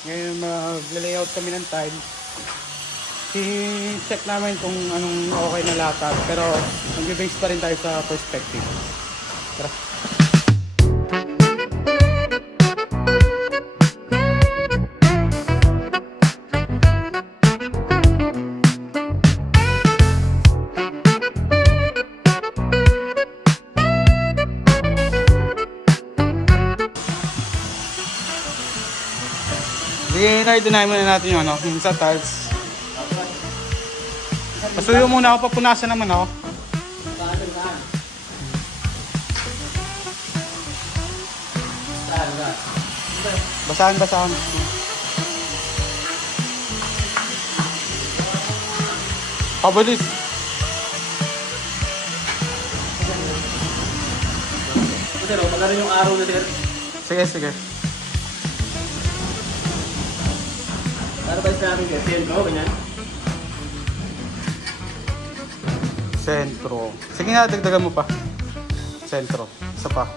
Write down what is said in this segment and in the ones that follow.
Ngayon mag-layout kami ng tile. I-check namin kung anong okay na lahat. Pero mag-base pa rin tayo sa perspective. Tara. I-ride muna natin yung ano, yung sa tiles. Pasuyo muna ako, papunasan naman ako. Basahan, basahan. Pabilis. Oh, magkano yung araw na sir? Sige, sige. Ano ba yung namin sir? Sentro, ganyan? Sentro. Sige nga, dagdagan mo pa. Sentro. Isa pa.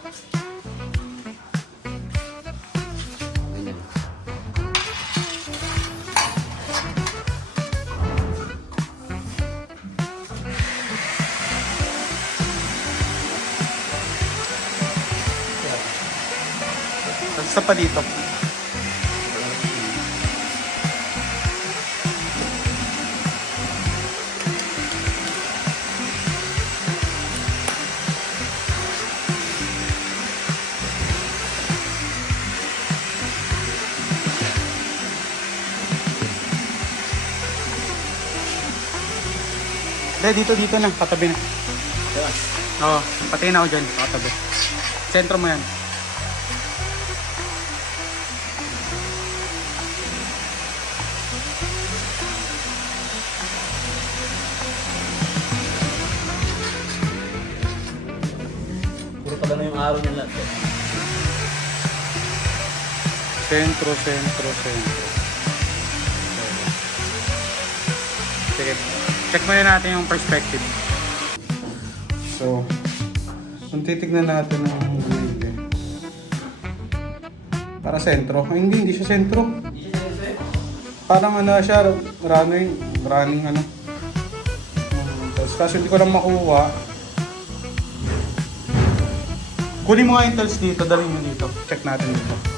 Isa pa dito. Hindi, dito, dito na. Katabi na. Diba? Oo, patingin ako dyan. Katabi. Sentro mo yan. Puro pa gano'n yung araw niya lahat. sir. Sentro, sentro, sentro. Sige. Check muna natin yung perspective. So, kung titignan natin ang grid eh. Para sentro. Ay, hindi, hindi siya sentro. Parang ano siya, running, running ano. Tapos kaso hindi ko lang makuha. Kunin mo nga yung tiles dito, dalhin mo dito. Check natin dito.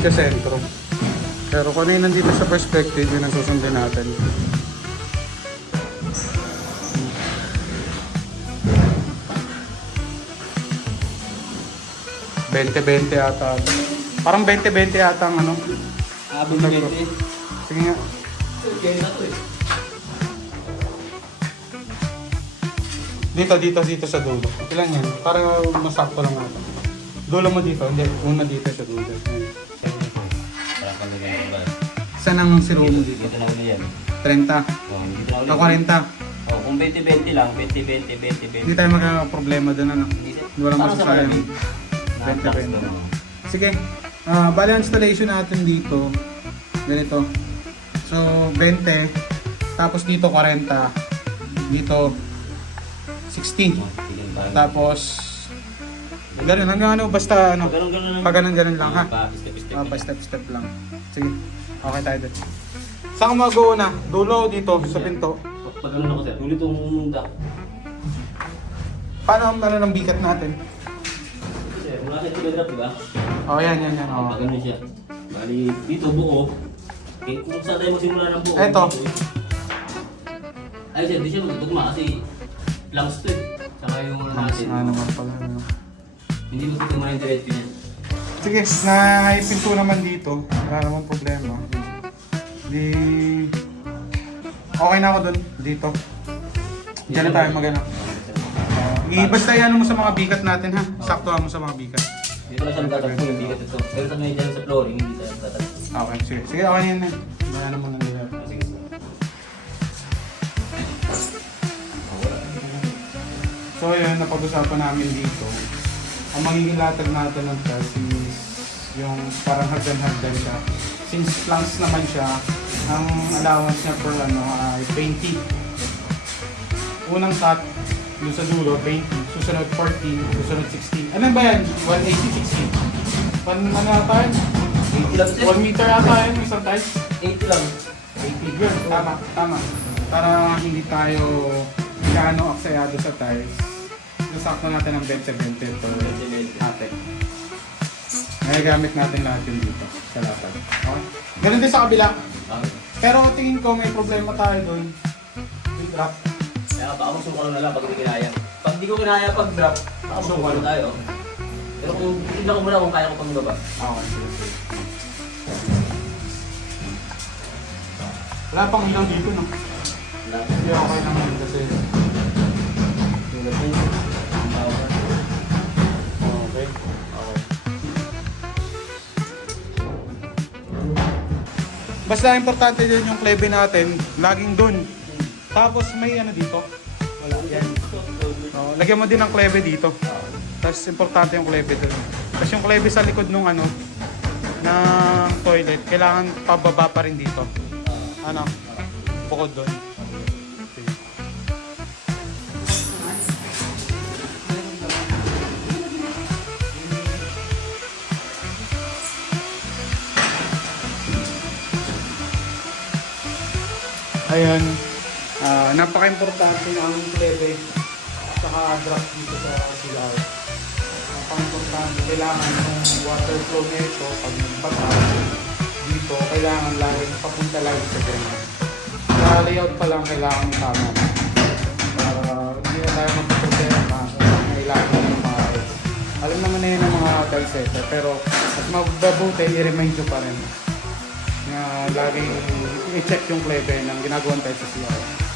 Siya sentro. Pero kung ano yung nandito sa perspective, yun ang susundin natin. Bente-bente ata. Parang 20-20 ata ang ano. Nagro- eh. Sige nga. Na to eh. Dito, dito, dito sa dulo. Ilan yan? Para masakto lang natin. Dulo mo dito. Hindi, una dito sa dulo. Ayan. Kami ganyan ba? Saan ang zero mo dito? Dito na yan. 30. Oh, dito na ulit. O 40. Oh, kung 20-20 lang, 20-20, 20-20. Hindi tayo magka-problema doon ano. Hindi, sir. Wala Parang sa masasayang. malamig. 20-20. Nakatakas doon, oh. Sige. Ah, bali ang installation natin dito. Ganito. So, 20. Tapos dito 40. Dito 60. Oh, sige, parang- Tapos ganun hanggang ano basta ano Pag ganun-ganun lang ha. Step-step. Ah, pa step step lang. Sige. Okay tayo dito. Saan ka mag-uuna? Dulo o dito sa pinto. Pag ganun ako sir, ulit itong mundo. Paano ang ano ng bigat natin? Sir, mula sa telegraph, di ba? Oh, yan yan yan. Oh. Pag ganun siya. Bali, dito buo. Eh, kung saan tayo magsimula ng buo. Eto. eh. Ay sir, di siya magtugma kasi planks to eh. Saka yung ano Mas natin. nga naman pala. Ano. Hindi magtugma na yung diretso niya. Sige, naipinto naman dito. Wala naman problema. Di... Okay na ako dun. Dito. Diyan na tayo magana. I basta yan mo sa mga bigat natin ha. Saktuhan mo sa mga bigat. Dito lang siya nagtatagpo yung bigat ito. Pero sa may dyan sa flooring, hindi tayo nagtatagpo. Okay, sige. Sige, okay na yun. Bayanan mo na nila. Sige. So yun, napag-usapan namin dito. Ang magiging latag natin ng test is yung parang hagdan-hagdan siya. Since planks naman siya, ang allowance niya per ano ay 20. Unang cut, Doon sa dulo, 20. Susunod 14. Susunod 16. Ano ba yan? 180, 60. Pan, ano ata yun? 80 lang sir. 1 meter ata yun, isang tiles. 80 lang. 80. Yun, tama, tama. Para hindi tayo gaano aksayado sa tiles. Nasakto natin ng 20-20 ito. Ate. May gamit natin lahat yun dito sa latag. Okay? Ganun din sa kabila. Pero tingin ko may problema tayo doon. Yung drop. Kaya baka masuko na lang pag hindi kinaya. Pag di ko kinaya pag drop, baka masuko na tayo. Pero kung tignan ko muna kung kaya ko pang baba. Okay. Wala pang ilang dito, no? Hindi okay naman kasi... Tulad mo yun. Basta importante din yung klebe natin, laging dun. Tapos may ano dito. Wala. Yan. Oh, lagyan mo din ng klebe dito. Tapos importante yung klebe dun. Tapos yung klebe sa likod nung ano, ng toilet, kailangan pababa pa rin dito. Ano? Bukod dun. Ayan. Ah, napaka-importante ng plebe saka drop dito sa silaw. Napaka-importante. Kailangan yung water flow nito pag nagbata dito, kailangan laging papunta lagi sa drain. Sa layout pa lang kailangan tama na. Para hindi na tayo magpaproblema may laging yung mga. Alam naman na yun ng mga tile setter, pero at mababuti, i-remind nyo pa rin na laging i-check yung plebe ng ginagawa tayo sa CR.